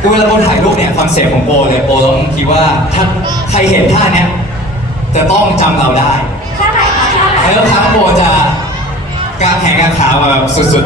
คือเวลาโปถ่ายรูปเนี่ยคอนเซ็ปต์ของโปเลยโปต้องคิดว่าถ้าใครเห็นท่าเนี้ยจะต้องจำเราได้ท่าไหนคะท่าไหนแล้วครั้งโปจะกางแขนกางขามาแบบสุด